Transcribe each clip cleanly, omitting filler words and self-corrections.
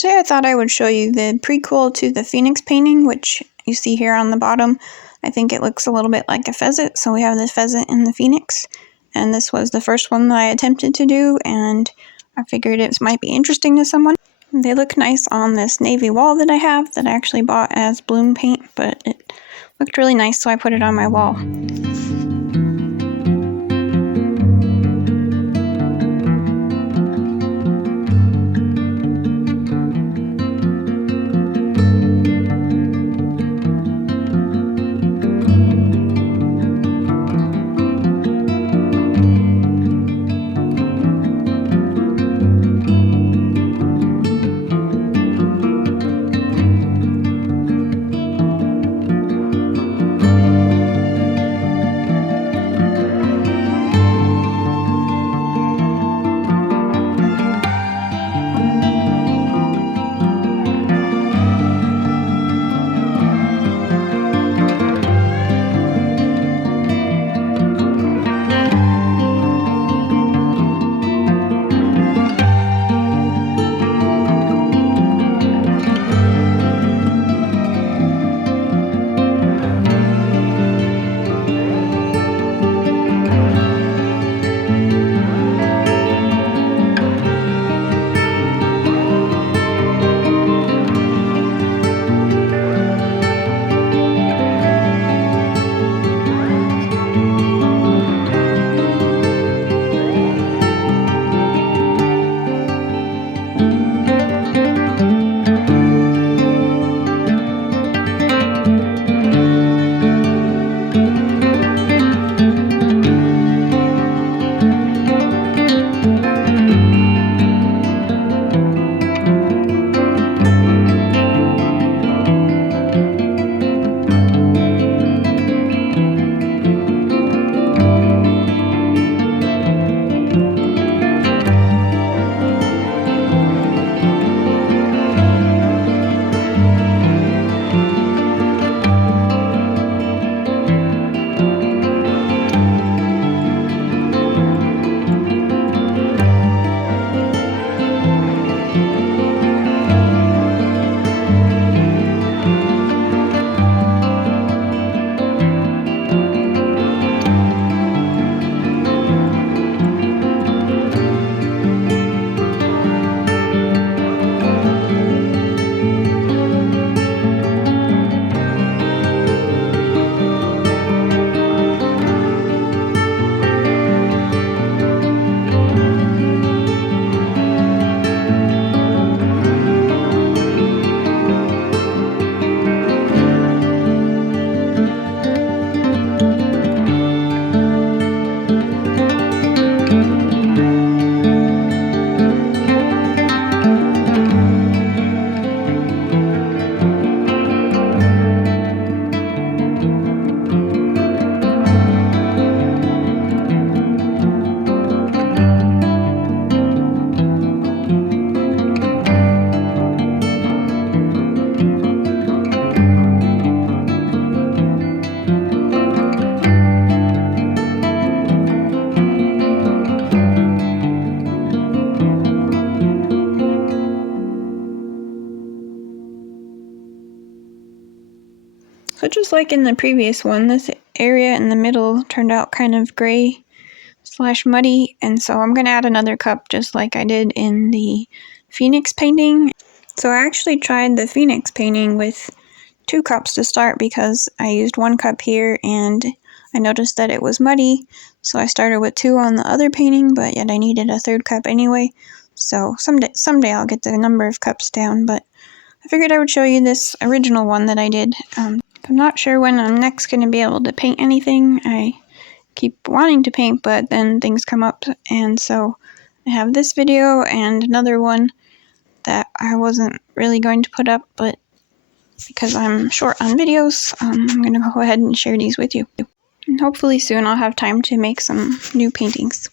today I thought I would show you the prequel to the Phoenix painting, which you see here on the bottom. I think it looks a little bit like a pheasant, so we have the pheasant and the phoenix. And this was the first one that I attempted to do, and I figured it might be interesting to someone. They look nice on this navy wall that I have that I actually bought as bloom paint, but it looked really nice, so I put it on my wall. So just like in the previous one, this area in the middle turned out kind of gray / muddy, and so I'm going to add another cup just like I did in the Phoenix painting. So I actually tried the Phoenix painting with 2 cups to start because I used 1 cup here and I noticed that it was muddy, so I started with 2 on the other painting, but yet I needed a 3rd cup anyway. So someday I'll get the number of cups down, but I figured I would show you this original one that I did. I'm not sure when I'm next going to be able to paint anything. I keep wanting to paint, but then things come up, and so I have this video and another one that I wasn't really going to put up, but because I'm short on videos, I'm going to go ahead and share these with you. And hopefully soon I'll have time to make some new paintings.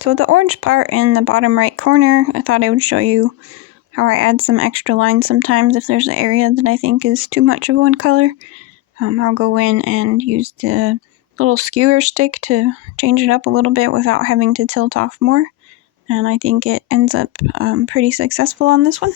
So the orange part in the bottom right corner, I thought I would show you how I add some extra lines sometimes if there's an area that I think is too much of one color. I'll go in and use the little skewer stick to change it up a little bit without having to tilt off more. And I think it ends up pretty successful on this one.